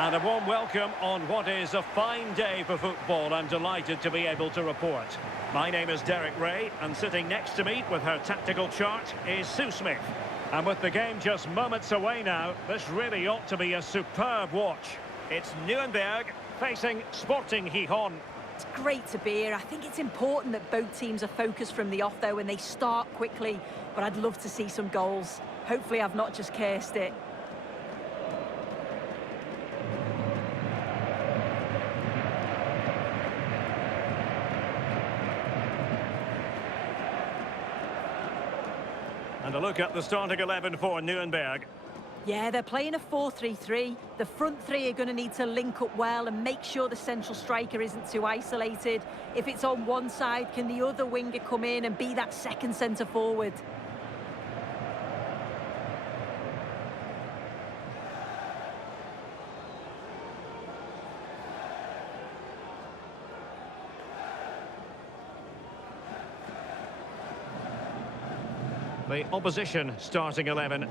And a warm welcome on what is a fine day for football. I'm delighted to be able to report. My name is Derek Ray, and sitting next to me with her tactical chart is Sue Smith. And with the game just moments away now, this really ought to be a superb watch. It's NURNBERG facing Sporting Gijón. It's great to be here. I think it's important that both teams are focused from the off, though, and they start quickly. But I'd love to see some goals. Hopefully I've not just cursed it. And a look at the starting 11 for NURNBERG. Yeah, they're playing a 4-3-3. The front three are going to need to link up well and make sure the central striker isn't too isolated. If it's on one side, can the other winger come in and be that second centre forward? The opposition starting 11.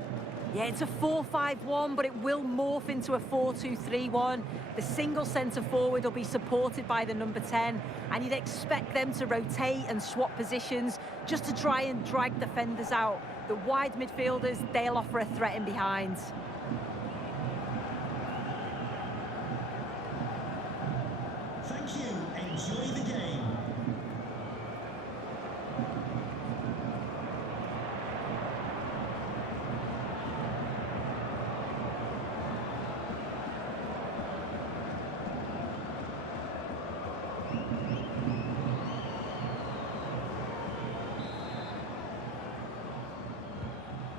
Yeah, it's a 4-5-1, but it will morph into a 4-2-3-1. The single centre forward will be supported by the number 10, and you'd expect them to rotate and swap positions just to try and drag defenders out. The wide midfielders, they'll offer a threat in behind. Thank you. Enjoy the game.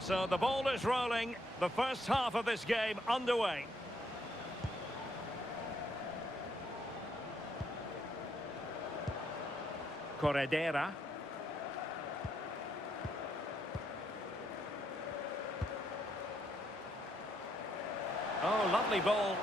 So the ball is rolling. The first half of this game underway. Corredera. Oh, lovely ball.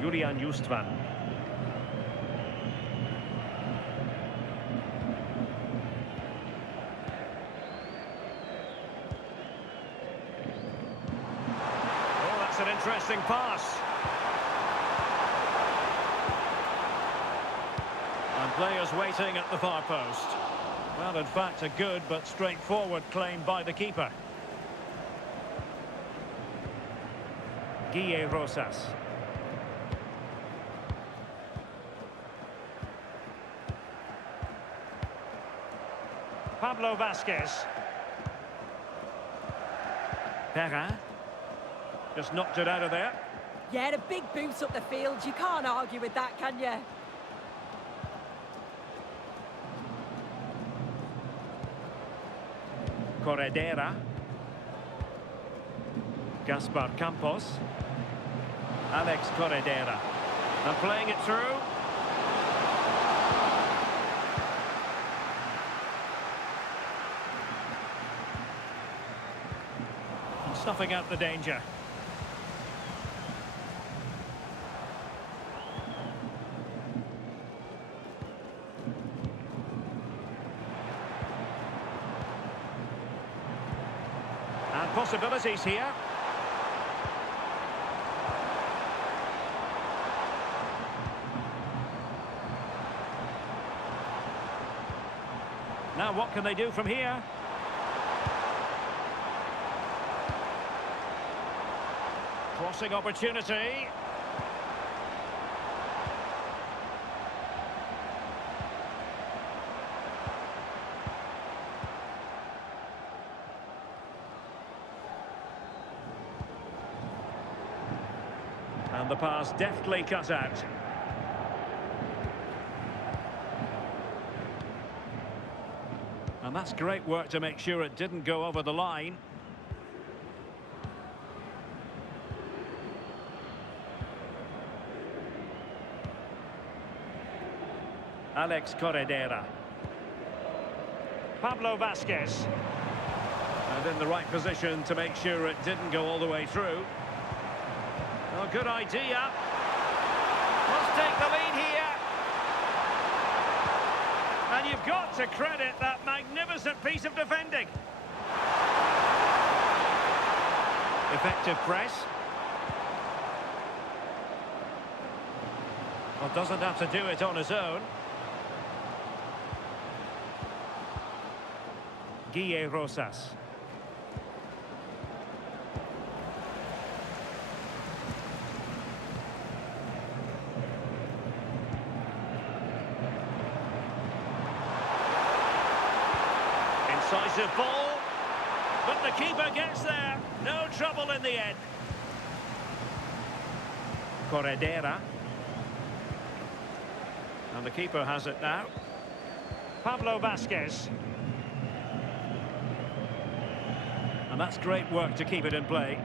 Julian Justvan. Oh, that's an interesting pass. And players waiting at the far post. Well, in fact, a good but straightforward claim by the keeper. Guille Rosas. Pablo Vasquez. Perrin. Just knocked it out of there. Yeah, the big boots up the field. You can't argue with that, can you? Corredera. Gaspar Campos. Alex Corredera. And playing it through. Snuffing out the danger. And possibilities here. Now what can they do from here? Crossing opportunity. And the pass deftly cut out. And that's great work to make sure it didn't go over the line. Alex Corredera. Pablo Vasquez. And in the right position to make sure it didn't go all the way through. Oh, good idea. Must take the lead here. And you've got to credit that magnificent piece of defending. Effective press. Well, doesn't have to do it on his own. Guille Rosas. Incisive ball, but the keeper gets there. No trouble in the end. Corredera. And the keeper has it now. Pablo Vasquez. And that's great work to keep it in play.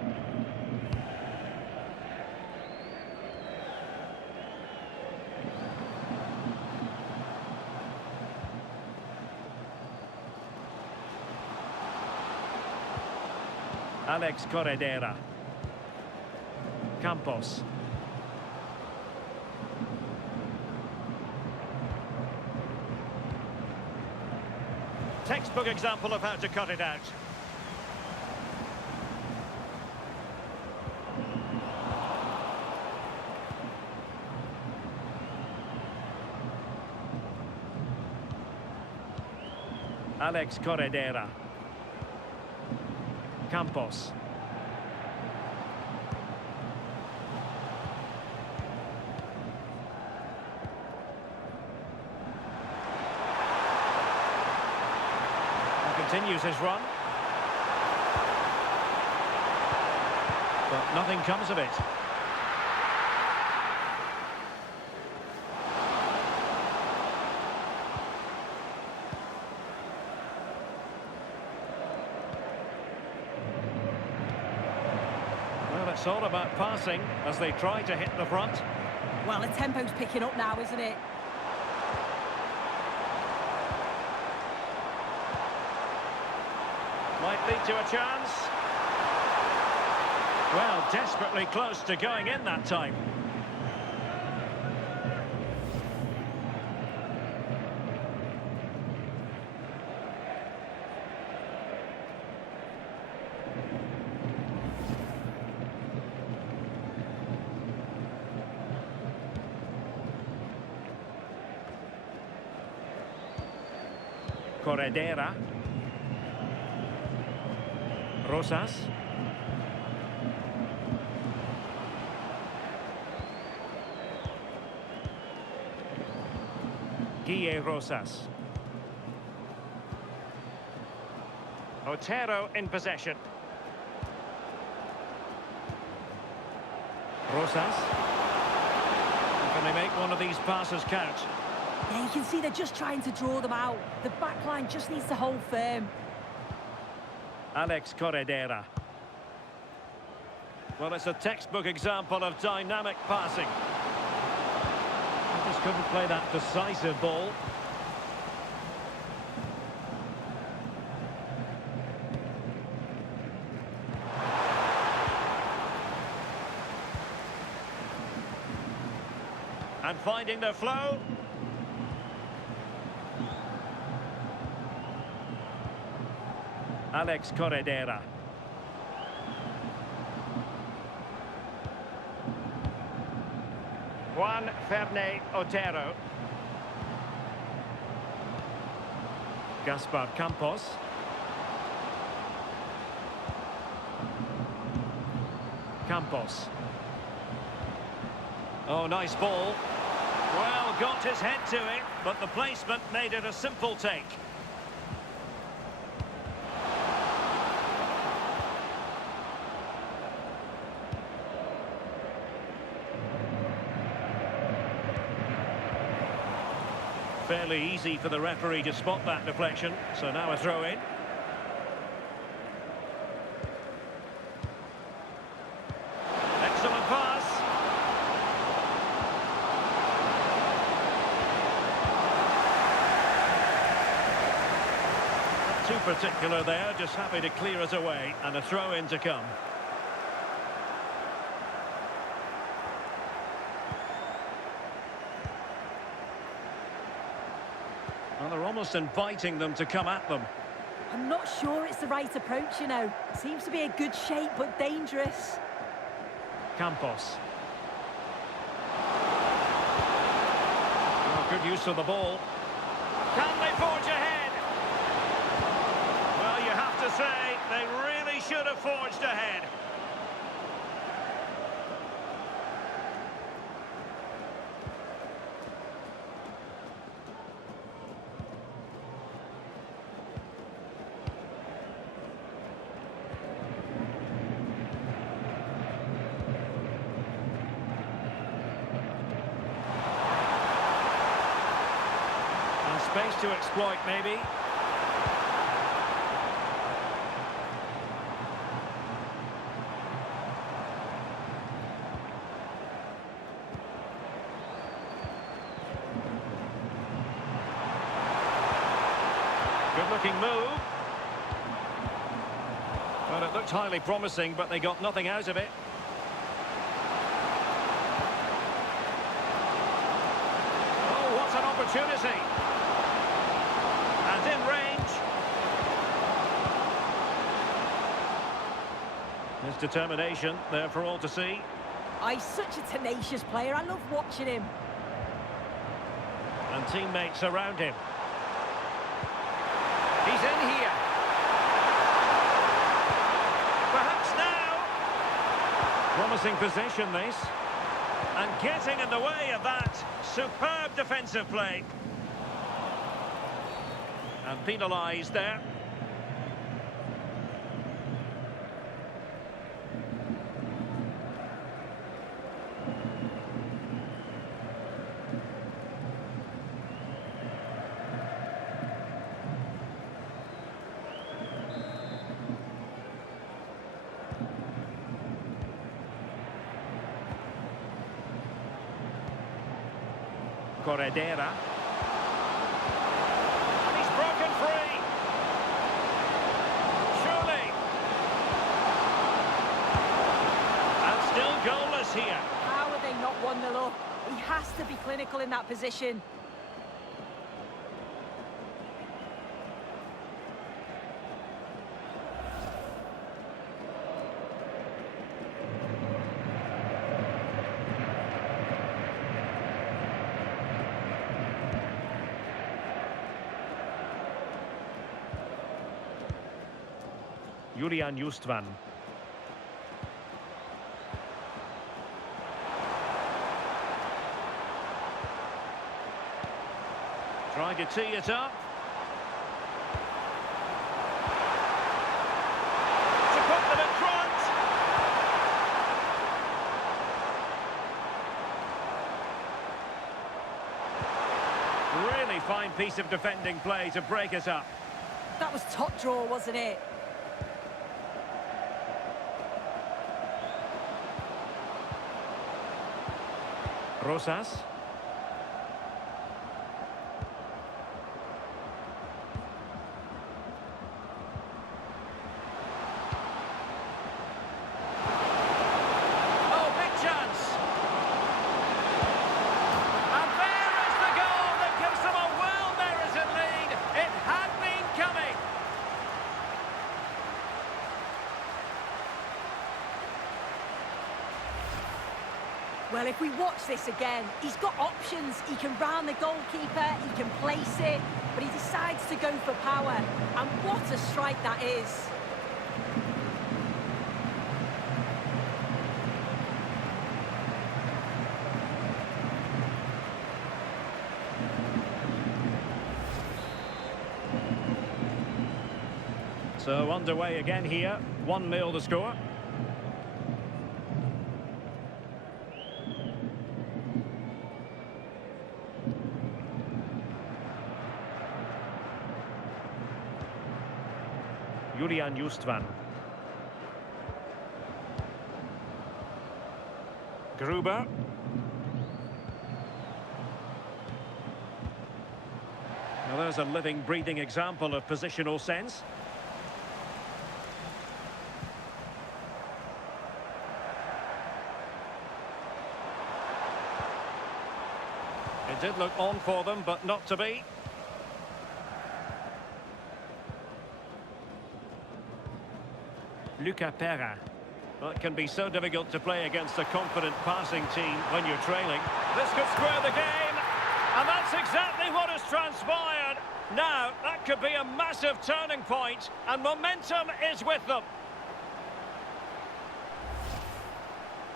Alex Corredera. Campos. Textbook example of how to cut it out. Alex Corredera. Campos. Continues his run. But nothing comes of it. Well, it's all about passing as they try to hit the front. Well, the tempo's picking up now, isn't it? Might lead to a chance. Well, desperately close to going in that time. Corredera. Rosas. Guille Rosas. Otero in possession. Rosas. Can they make one of these passes count? Yeah, you can see they're just trying to draw them out. The back line just needs to hold firm. Alex Corredera. Well, it's a textbook example of dynamic passing. They just couldn't play that decisive ball. And finding the flow. Alex Corredera. Juan Ferney Otero. Gaspar Campos. Campos. Oh, nice ball. Well, got his head to it, but the placement made it a simple take. Fairly easy for the referee to spot that deflection, so now a throw in. Excellent pass. Not too particular there, just happy to clear it away, and a throw in to come. Well, they're almost inviting them to come at them. I'm not sure it's the right approach, you know. Seems to be a good shape, but dangerous. Campos. Oh, good use of the ball. Can they forge ahead? Well, you have to say, they really should have forged ahead. Space to exploit, maybe. Good-looking move. Well, it looked highly promising, but they got nothing out of it. Oh, what an opportunity! In range. His determination there for all to see. He's such a tenacious player. I love watching him. And teammates around him. He's in here. Perhaps now. Promising possession, this. And getting in the way of that. Superb defensive play. And penalised there. Corredera. Goalless here. How are they not 1-0 up? He has to be clinical in that position. Julian Justvan. Trying to tee it up. To put them in front. Really fine piece of defending play to break it up. That was top draw, wasn't it? Rosas. Well, if we watch this again, he's got options. He can round the goalkeeper, he can place it, but he decides to go for power. And what a strike that is. So underway again here, 1-0 the score. Julian Justvan. Gruber. Now there's a living, breathing example of positional sense. It did look on for them, but not to be. Luca Perra. Well, it can be so difficult to play against a confident passing team when you're trailing. This could square the game, and that's exactly what has transpired. Now, that could be a massive turning point, and momentum is with them.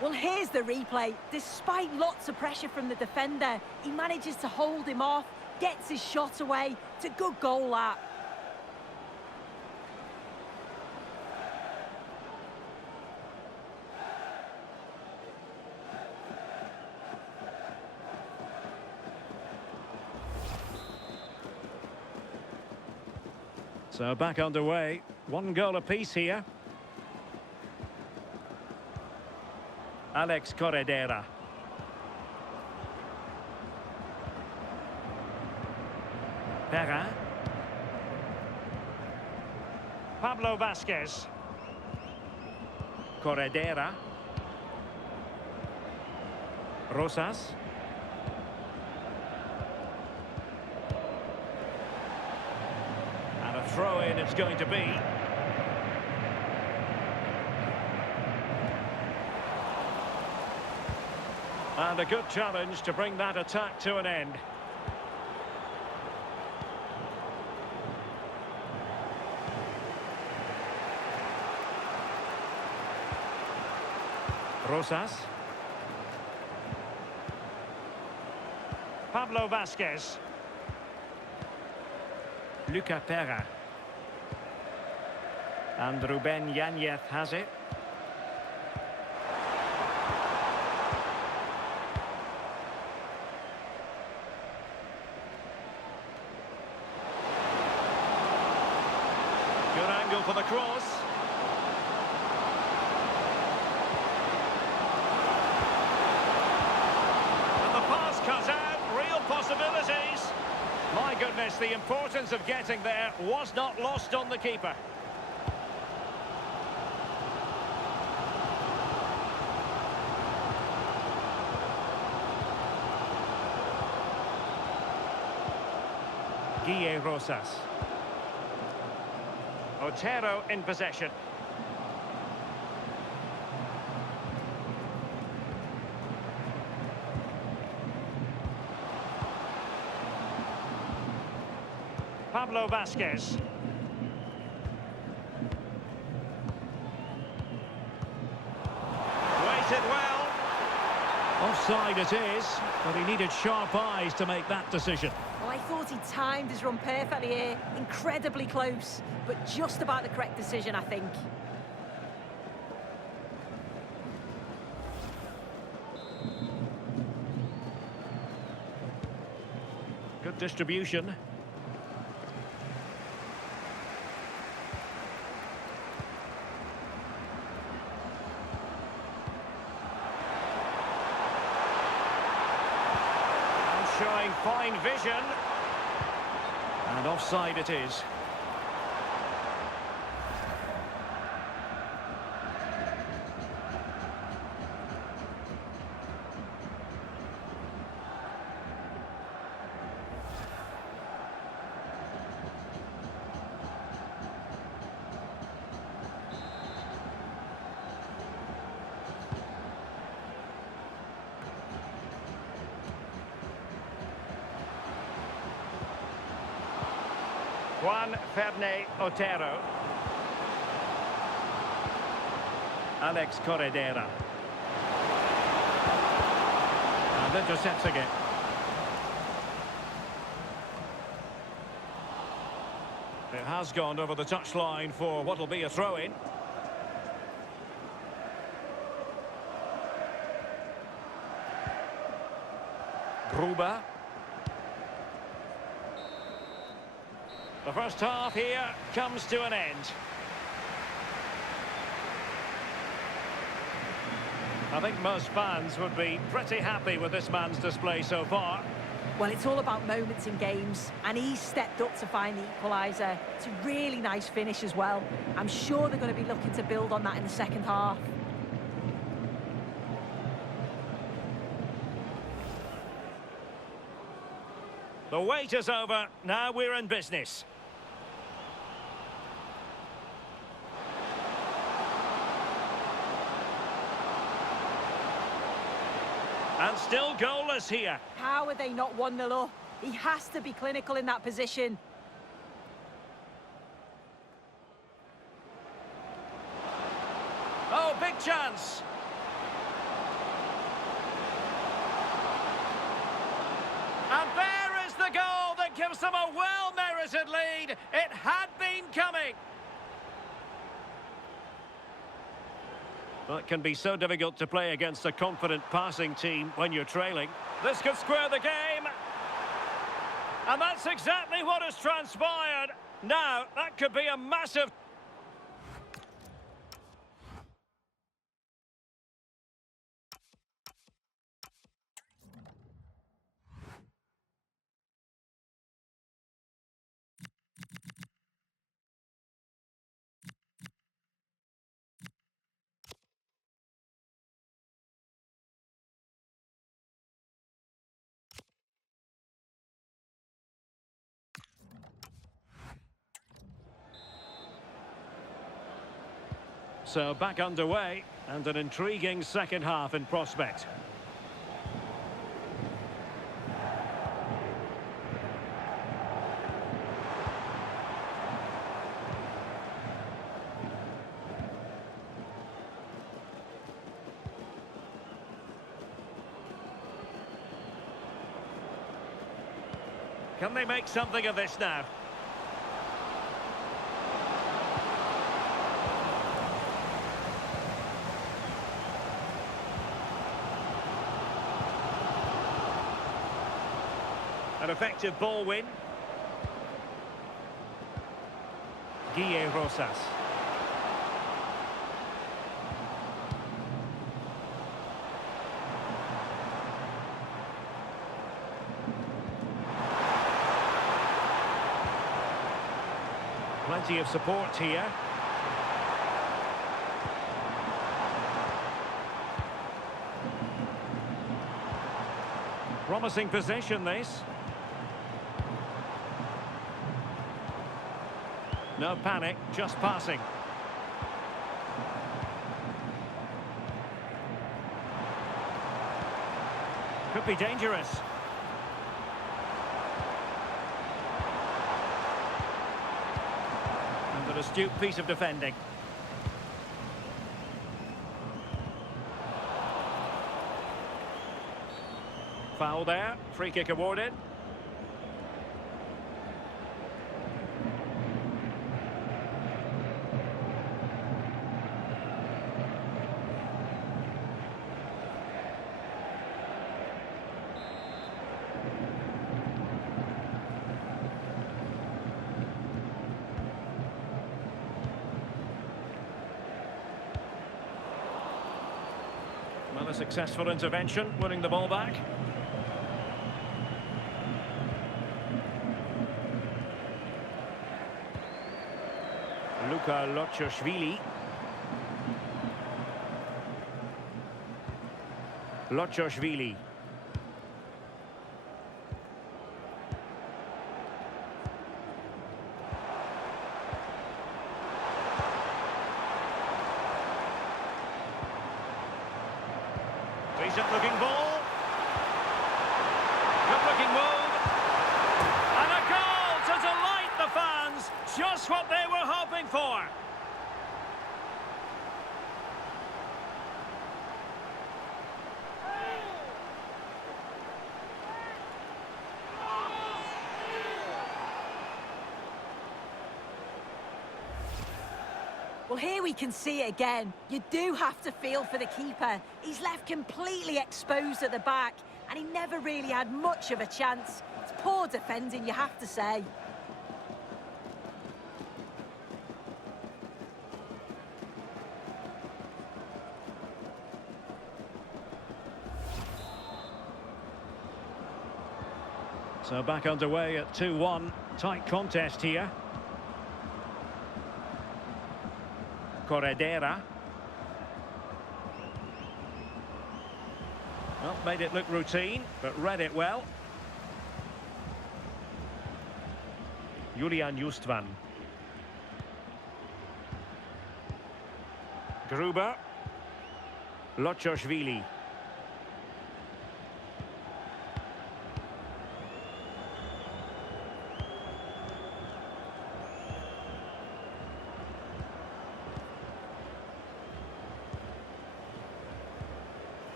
Well, here's the replay. Despite lots of pressure from the defender, he manages to hold him off, gets his shot away. It's a good goal, that. So back underway. One goal apiece here. Alex Corredera. Perra. Pablo Vasquez. Corredera. Rosas. And a throw-in it's going to be. And a good challenge to bring that attack to an end. Rosas. Pablo Vasquez. Luca Perra. And Ruben Yanez has it. Good angle for the cross. And the pass cut out. Real possibilities. My goodness, the importance of getting there was not lost on the keeper. Guille Rosas. Otero in possession. Pablo Vasquez. Waited well. Offside it is, but he needed sharp eyes to make that decision. Well, I thought he timed his run perfectly here. Incredibly close, but just about the correct decision, I think. Good distribution. Showing fine vision. And offside it is. Juan Ferney Otero. Alex Corredera. And intercepts again. It has gone over the touchline for what will be a throw-in. Gruber. The first half here comes to an end. I think most fans would be pretty happy with this man's display so far. Well, it's all about moments in games, and he's stepped up to find the equaliser. It's a really nice finish as well. I'm sure they're going to be looking to build on that in the second half. The wait is over. Now we're in business. And still goalless here. How are they not 1-0 up? He has to be clinical in that position. Oh, big chance. And there is the goal that gives them a well-merited lead. It had been coming. That can be so difficult to play against a confident passing team when you're trailing. This could square the game. And that's exactly what has transpired. Now, that could be a massive... So back underway, and an intriguing second half in prospect. Can they make something of this now? An effective ball win. Guille Rosas. Plenty of support here. Promising possession, this. No panic, just passing. Could be dangerous. And an astute piece of defending. Foul there, free kick awarded. Well, a successful intervention, winning the ball back. Luka Lochoshvili. Lochoshvili. Decent looking ball. Good looking move. And a goal to delight the fans. Just what they were hoping for. Well, here we can see it again. You do have to feel for the keeper. He's left completely exposed at the back, and he never really had much of a chance. It's poor defending, you have to say. So back underway at 2-1. Tight contest here. Corredera. Well, made it look routine, but read it well. Julian Justvan. Gruber. Lochoshvili.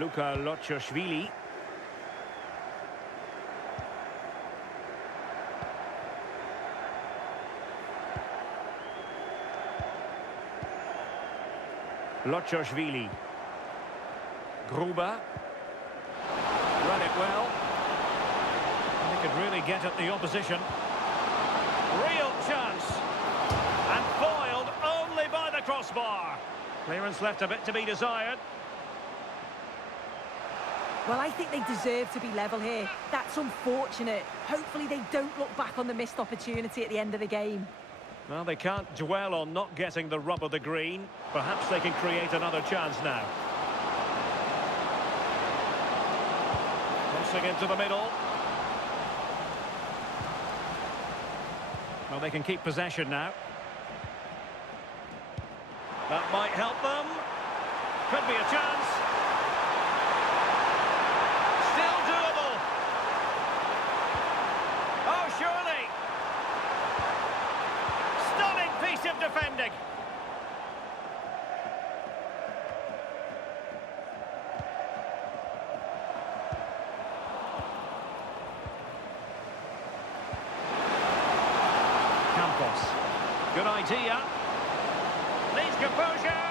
Luka Lochoshvili. Lochoshvili. Gruber. Run it well. He could really get at the opposition. Real chance. And foiled only by the crossbar. Clearance left a bit to be desired. Well, I think they deserve to be level here. That's unfortunate. Hopefully they don't look back on the missed opportunity at the end of the game. Well, they can't dwell on not getting the rub of the green. Perhaps they can create another chance now. Crossing into the middle. Well, they can keep possession now. That might help them. Could be a chance. Still doable. Oh, surely. Stunning piece of defending. Campos. Good idea. Needs composure.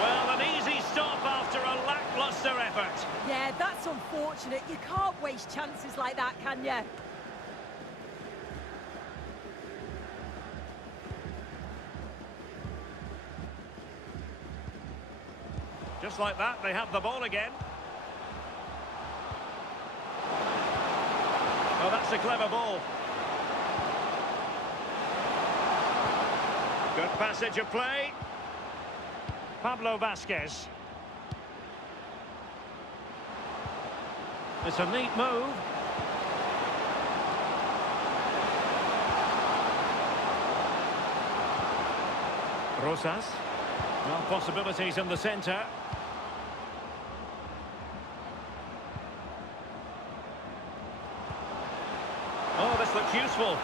Well, an easy stop after a lacklustre effort. Yeah, that's unfortunate. You can't waste chances like that, can you? Just like that, they have the ball again. Oh, that's a clever ball. Good passage of play. Pablo Vasquez. It's a neat move. Rosas. Well, possibilities in the centre. Oh, this looks useful.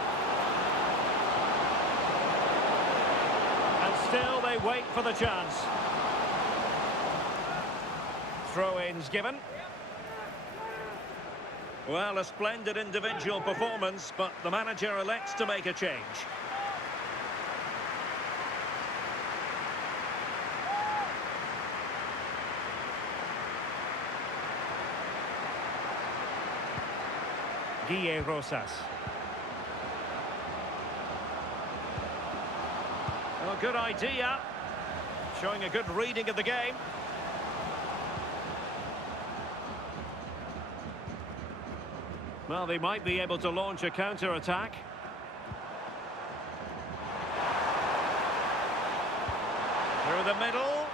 And still they wait for the chance. Throw-ins given. Well, a splendid individual performance, but the manager elects to make a change. Guille Rosas. Oh, good idea. Showing a good reading of the game. Well, they might be able to launch a counter-attack. Through the middle.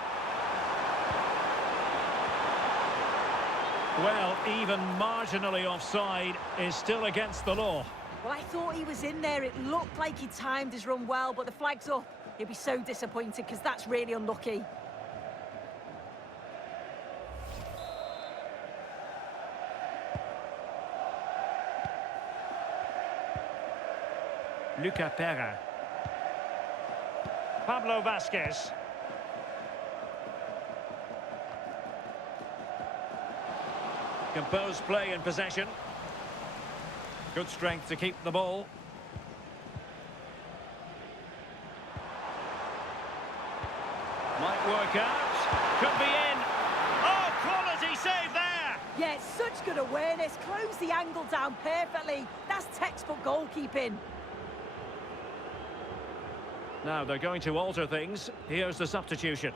Well, even marginally offside is still against the law. Well, I thought he was in there. It looked like he timed his run well, but the flag's up. He'll be so disappointed because that's really unlucky. Luca Pera. Pablo Vasquez. Composed play in possession. Good strength to keep the ball. Might work out. Could be in. Oh, quality save there! Yeah, such good awareness. Close the angle down perfectly. That's textbook goalkeeping. Now they're going to alter things. Here's the substitution.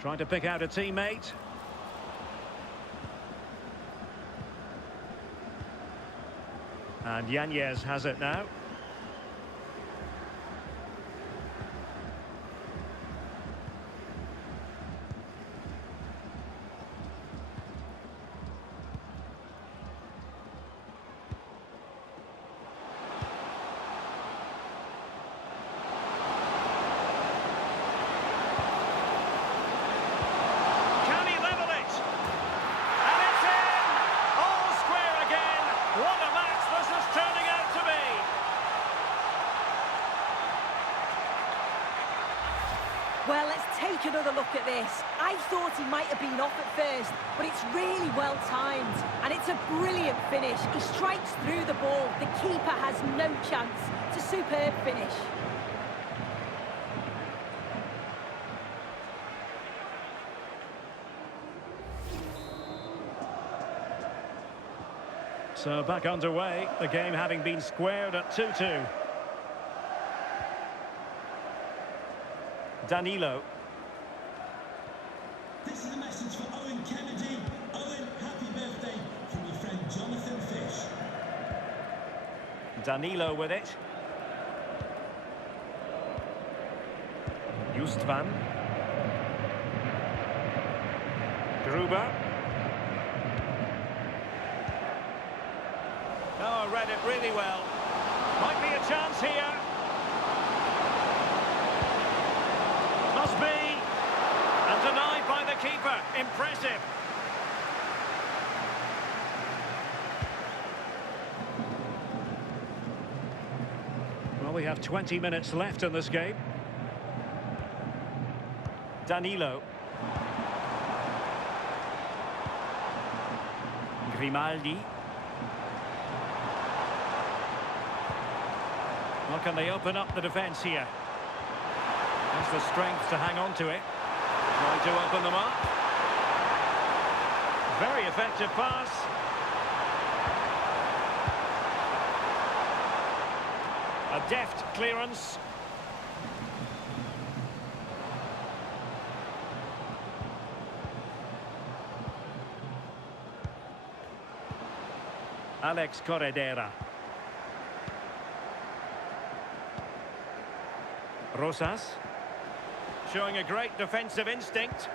Trying to pick out a teammate. And Yanez has it now. take another look at this. I thought he might have been off at first, but it's really well timed. And it's a brilliant finish. He strikes through the ball. The keeper has no chance. It's a superb finish. So back underway, the game having been squared at 2-2. Danilo. This is a message for Owen Kennedy. Owen, happy birthday from your friend Jonathan Fish. Danilo with it. Justvan. Gruber. Oh, read it really well. Might be a chance here. Must be. And denied by the keeper. Impressive. Well, we have 20 minutes left in this game. Danilo. Grimaldi. Well, can they open up the defence here? Has the strength to hang on to it. Trying to open them up. Very effective pass. A deft clearance. Alex Corredera. Rosas. Showing a great defensive instinct.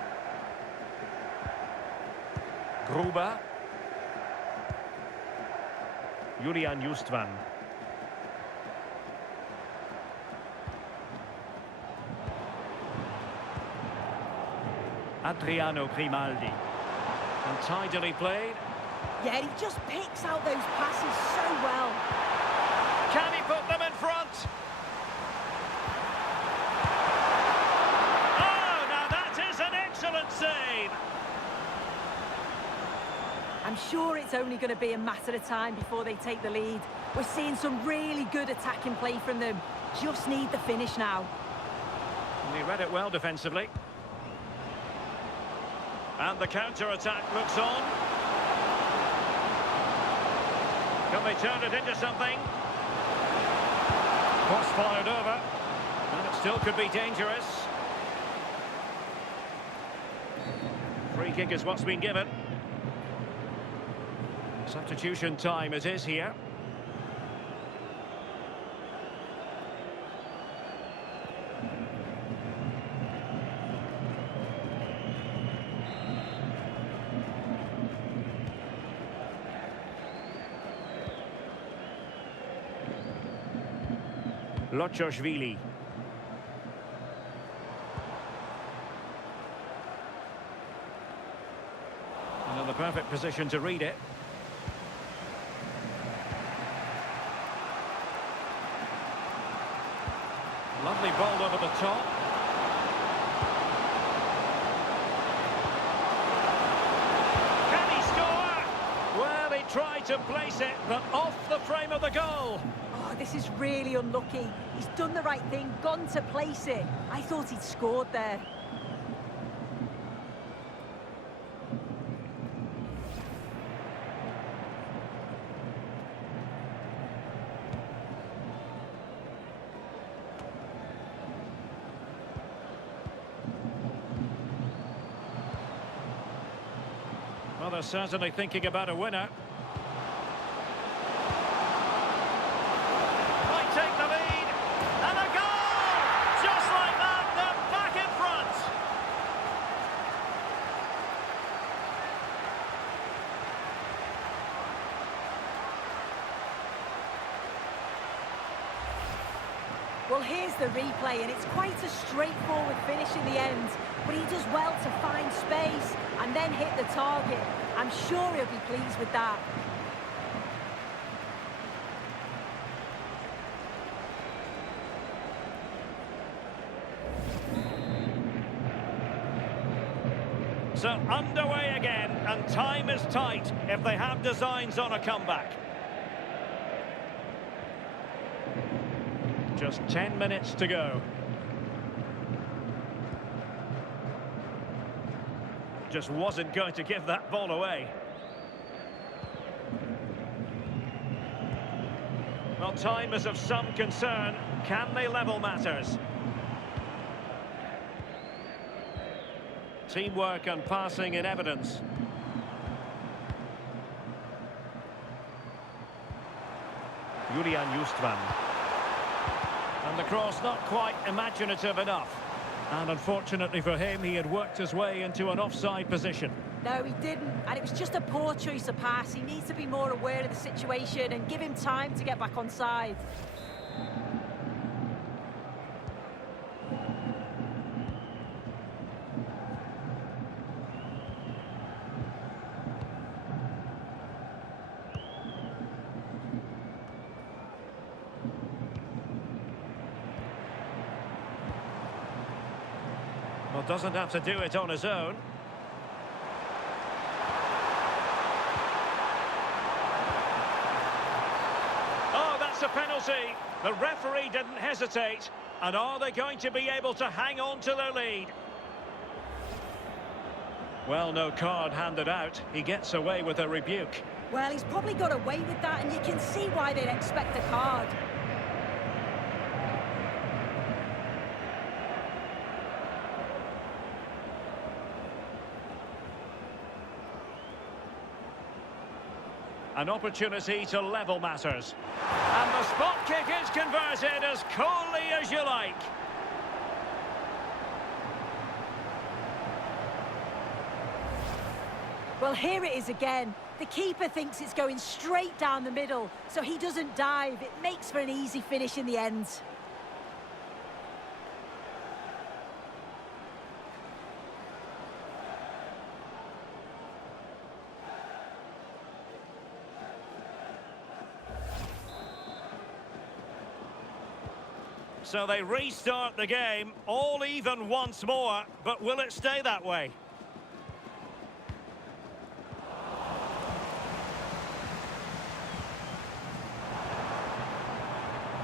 Gruber. Julian Justvan. Adriano Grimaldi. And tidily played. Yeah, he just picks out those passes so well. Can he put them in front? Oh, now that is an excellent save. I'm sure it's only going to be a matter of time before they take the lead. We're seeing some really good attacking play from them. Just need the finish now. And he read it well defensively. And the counter-attack looks on. Can they turn it into something? Cross fired over. And it still could be dangerous. Free kick is what's been given. Substitution time it is here. Lochoshvili. Another perfect position to read it. Lovely ball over the top. Can he score? Well, he tried to place it, but off the frame of the goal. Oh, this is really unlucky. He's done the right thing, gone to place it. I thought he'd scored there. Well, they're certainly thinking about a winner. Might take the lead. And a goal! Just like that, they're back in front. Well, here's the replay, and it's quite a straightforward finish in the end. But he does well to find space and then hit the target. I'm sure he'll be pleased with that. So underway again, and time is tight if they have designs on a comeback. Just 10 minutes to go. Just wasn't going to give that ball away. Well, time is of some concern. Can they level matters? Teamwork and passing in evidence. Julian Justvan. And the cross not quite imaginative enough. And unfortunately for him, he had worked his way into an offside position. No, he didn't, and it was just a poor choice of pass. He needs to be more aware of the situation and give him time to get back on side. Well, doesn't have to do it on his own. Oh, that's a penalty. The referee didn't hesitate. And are they going to be able to hang on to their lead? Well, no card handed out. He gets away with a rebuke. Well, he's probably got away with that, and you can see why they'd expect a card. An opportunity to level matters. And the spot kick is converted as coolly as you like. Well, here it is again. The keeper thinks it's going straight down the middle, so he doesn't dive. It makes for an easy finish in the end. So they restart the game, all even once more, but will it stay that way?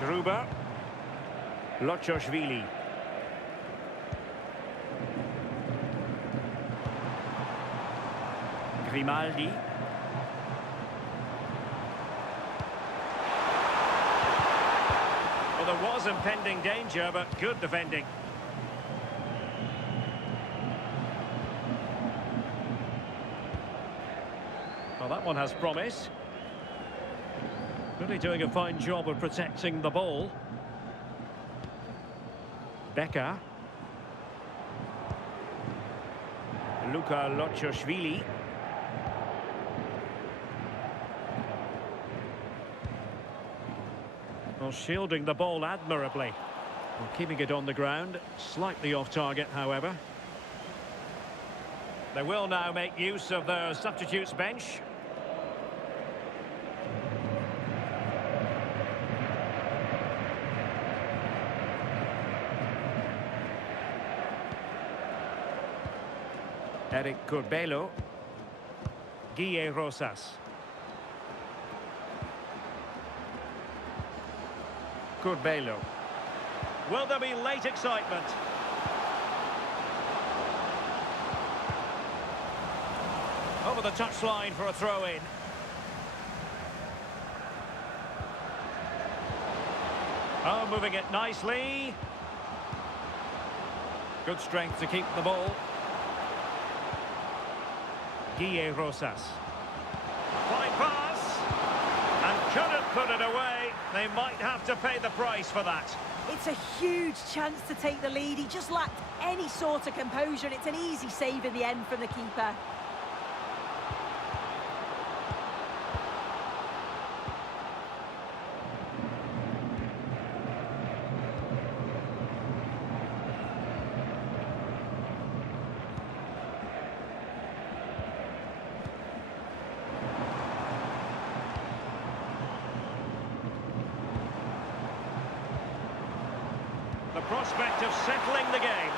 Gruber. Lochoshvili. Grimaldi. Well, there was impending danger, but good defending. Well, that one has promise. Really doing a fine job of protecting the ball. Becker. Luka Lochoshvili. Well, shielding the ball admirably. Well, keeping it on the ground. Slightly off target, however. They will now make use of their substitutes bench. Eric Corbello. Guille Rosas. Corbello. Will there be late excitement? Over the touchline for a throw-in. Oh, moving it nicely. Good strength to keep the ball. Guille Rosas. Fine pass. And couldn't put it away. They might have to pay the price for that. It's a huge chance to take the lead. He just lacked any sort of composure, and it's an easy save in the end from the keeper. The prospect of settling the game.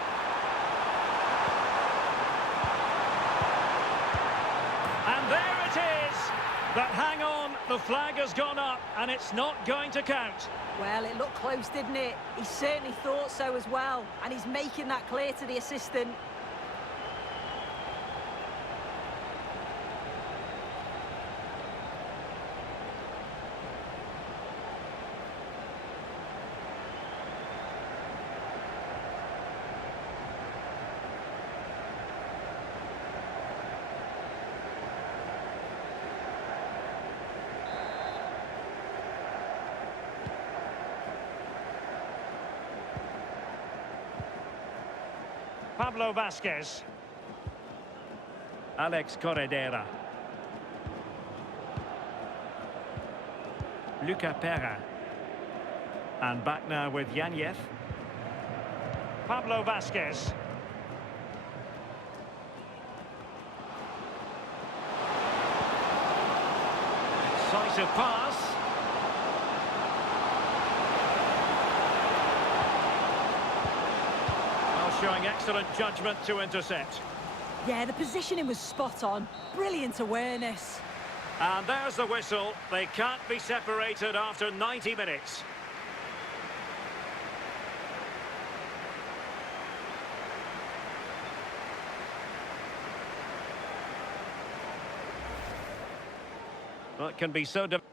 But hang on, the flag has gone up and it's not going to count. Well, it looked close, didn't it? He certainly thought so as well, and he's making that clear to the assistant. Pablo Vasquez. Alex Corredera. Luca Pera. And back now with Yanyev. Pablo Vasquez. Decisive pass. Showing excellent judgment to intercept. Yeah, the positioning was spot on. Brilliant awareness. And there's the whistle. They can't be separated after 90 minutes. Well, it can be so difficult.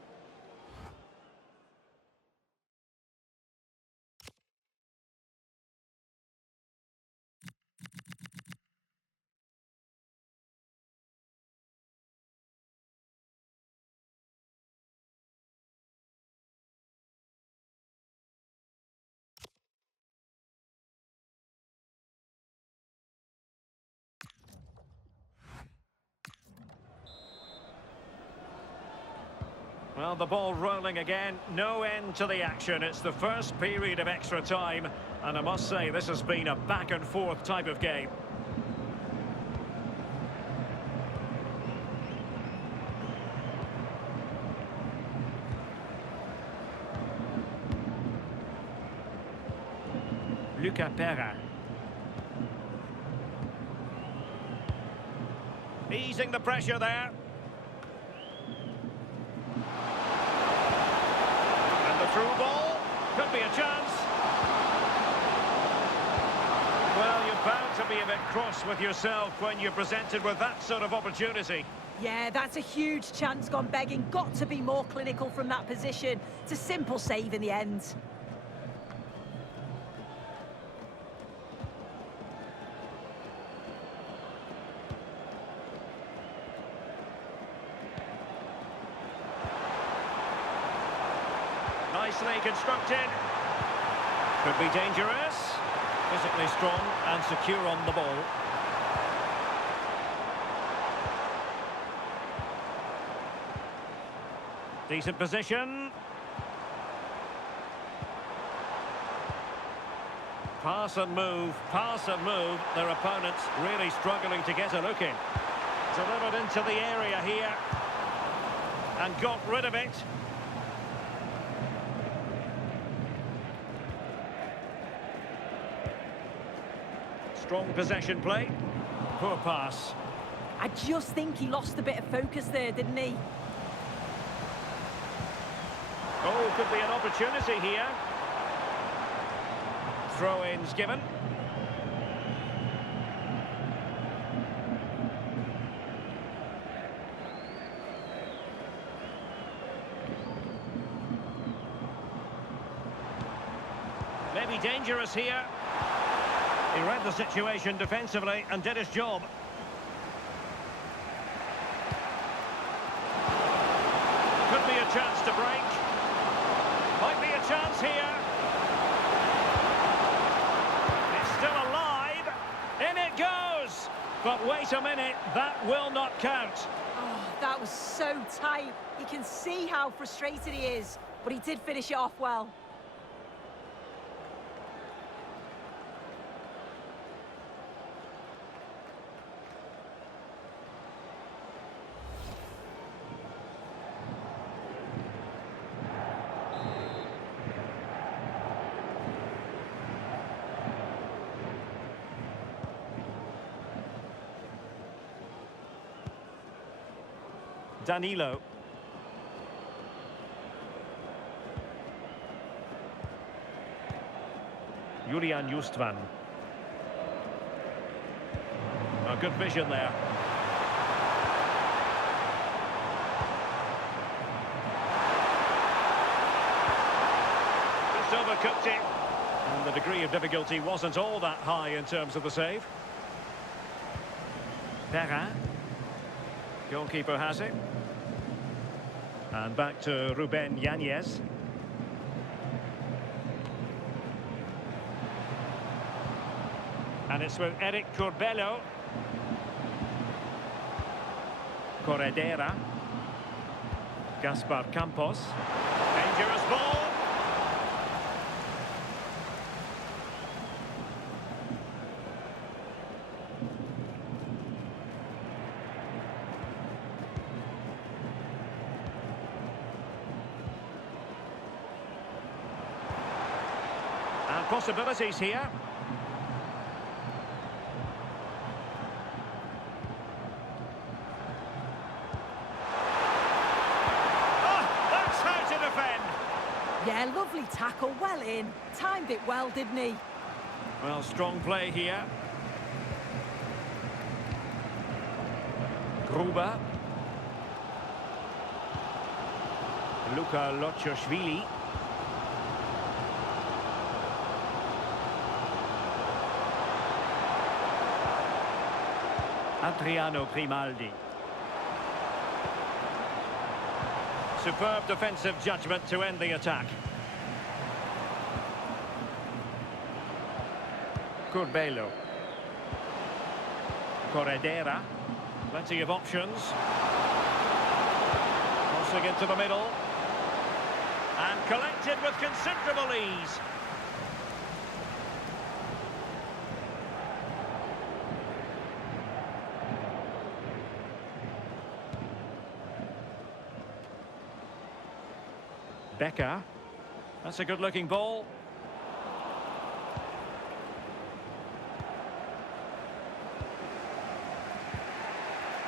Well, the ball rolling again, no end to the action. It's the first period of extra time, and I must say this has been a back and forth type of game. Luca Pera. Easing the pressure there. Through ball, could be a chance. Well, you're bound to be a bit cross with yourself when you're presented with that sort of opportunity. Yeah, that's a huge chance gone begging. Got to be more clinical from that position. It's a simple save in the end. Nicely constructed. Could be dangerous. Physically strong and secure on the ball. Decent position. Pass and move, pass and move. Their opponents really struggling to get a look in. Delivered into the area here. And got rid of it. Strong possession play. Poor pass. I just think he lost a bit of focus there, didn't he? Oh, could be an opportunity here. Throw-ins given. Maybe dangerous here. He read the situation defensively and did his job. Could be a chance to break. Might be a chance here. It's still alive. In it goes. But wait a minute, that will not count. Oh, that was so tight. You can see how frustrated he is, but he did finish it off well. Danilo. Julian Justvan. A good vision there. Just overcooked it. And the degree of difficulty wasn't all that high in terms of the save. Perrin. Goalkeeper has it. And back to Ruben Yanez. And it's with Eric Corbello. Corredera. Gaspar Campos. Dangerous ball. And possibilities here. Yeah, lovely tackle, well in. Timed it well, didn't he? Well, strong play here. Gruber. Luka Lotchoshvili. Adriano Grimaldi. Superb defensive judgment to end the attack. Corbello. Corredera. Plenty of options. Crossing into the middle. And collected with considerable ease. Becker. That's a good-looking ball.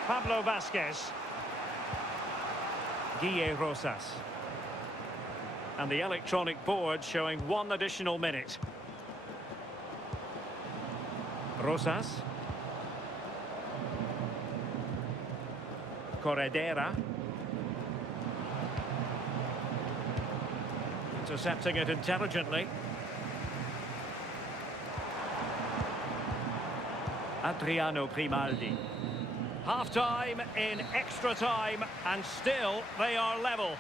Pablo Vasquez. Guille Rosas. And the electronic board showing 1 additional minute. Rosas. Corredera. Intercepting it intelligently. Adriano Grimaldi. Half-time in extra time, and still they are level.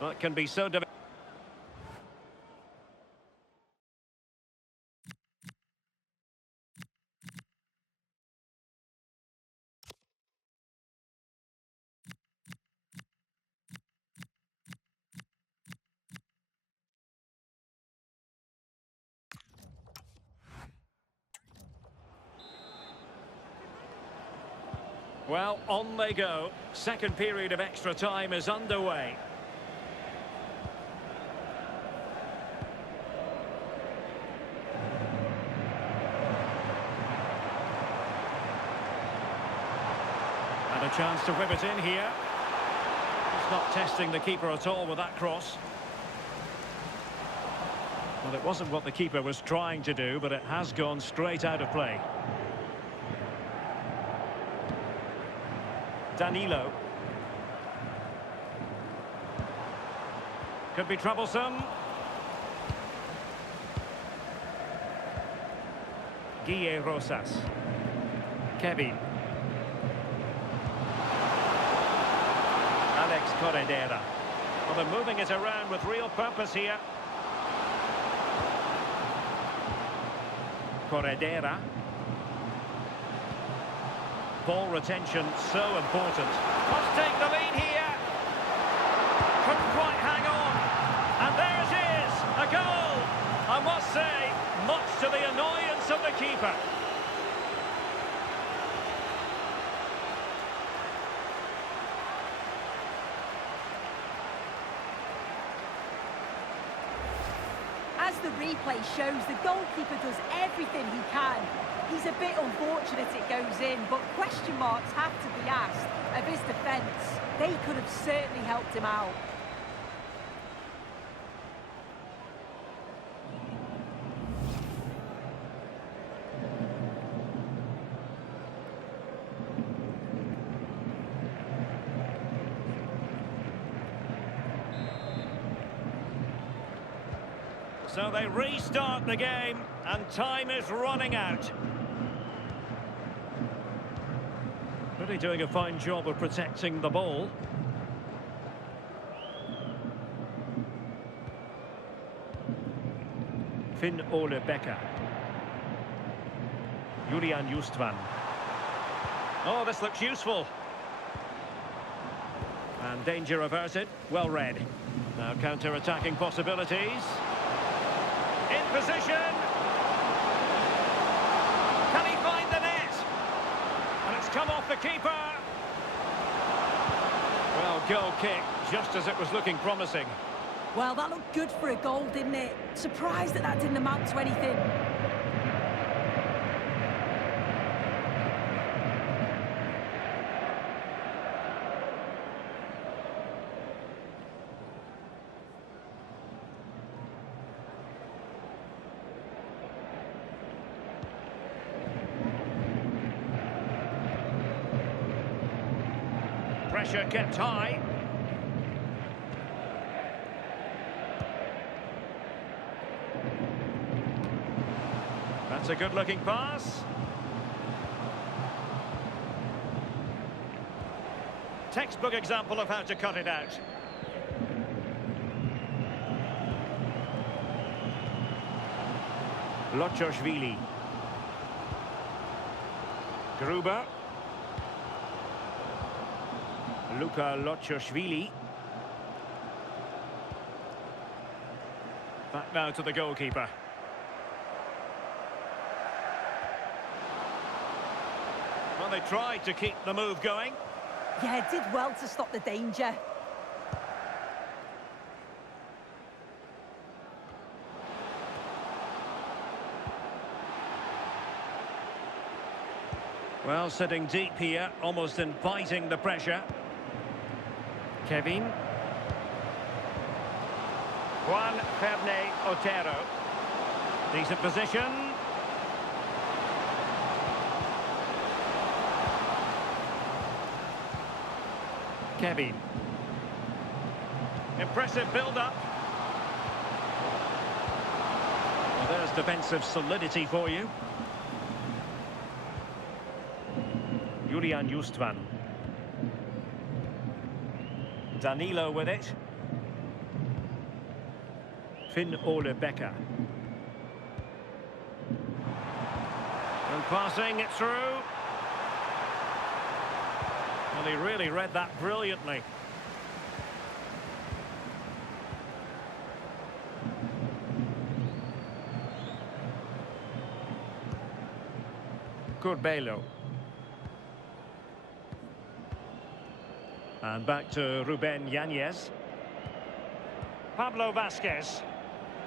Well, it can be so difficult. Well, on they go. Second period of extra time is underway. And a chance to whip it in here. He's not testing the keeper at all with that cross. Well, it wasn't what the keeper was trying to do, but it has gone straight out of play. Danilo. Could be troublesome. Guille Rosas. Kevin. Alex Corredera. Well, they're moving it around with real purpose here. Corredera. Ball retention so important. Must take the lead here. Couldn't quite hang on. And there it is, a goal. I must say, much to the annoyance of the keeper. As As the replay shows, the goalkeeper does everything he can. He's a bit unfortunate it goes in, but question marks have to be asked of his defence. They could have certainly helped him out. So they restart the game, and time is running out. Really doing a fine job of protecting the ball. Finn Ole Becker. Julian Justvan. Oh, this looks useful. And danger averted. Well read. Now counter-attacking possibilities. In position. Can he find the net? And it's come off the keeper. Well, goal kick, just as it was looking promising. Well, that looked good for a goal, didn't it? Surprised that that didn't amount to anything. Pressure kept high. That's a good-looking pass. Textbook example of how to cut it out. Lochoshvili. Gruber. Luka Lochoshvili. Back now to the goalkeeper. Well, they tried to keep the move going. Yeah, did well to stop the danger. Well, sitting deep here, almost inviting the pressure. Kevin. Juan Ferne Otero. Decent position. Kevin. Impressive build-up. Well, there's defensive solidity for you. Julian Justvan. Danilo with it. Finn Ole Becker. And passing it through. Well, he really read that brilliantly. Curbelo. And back to Ruben Yanez. Pablo Vasquez.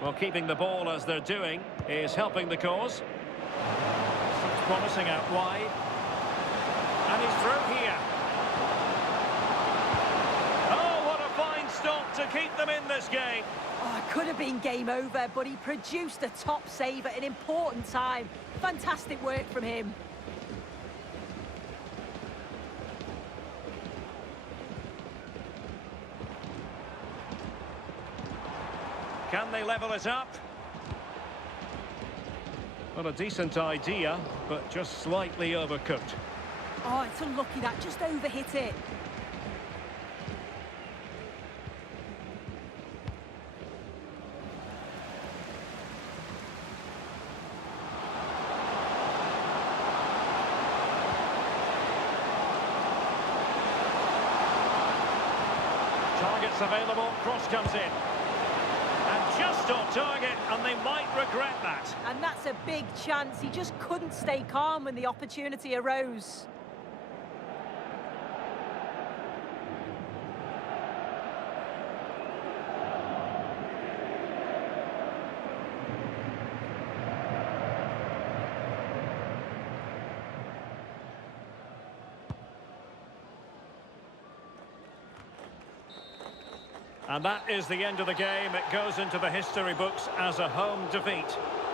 Well, keeping the ball as they're doing is helping the cause. Looks promising out wide. And he's through here. Oh, what a fine stop to keep them in this game. Oh, it could have been game over, but he produced a top save at an important time. Fantastic work from him. Can they level it up? Well, a decent idea, but just slightly overcooked. Oh, it's unlucky that just overhit it. Targets available, cross comes in. And just off target, and they might regret that. And that's a big chance. He just couldn't stay calm when the opportunity arose. And that is the end of the game. It goes into the history books as a home defeat.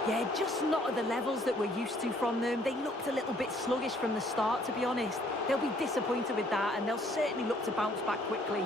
Yeah, just not at the levels that we're used to from them. They looked a little bit sluggish from the start, to be honest. They'll be disappointed with that, and they'll certainly look to bounce back quickly.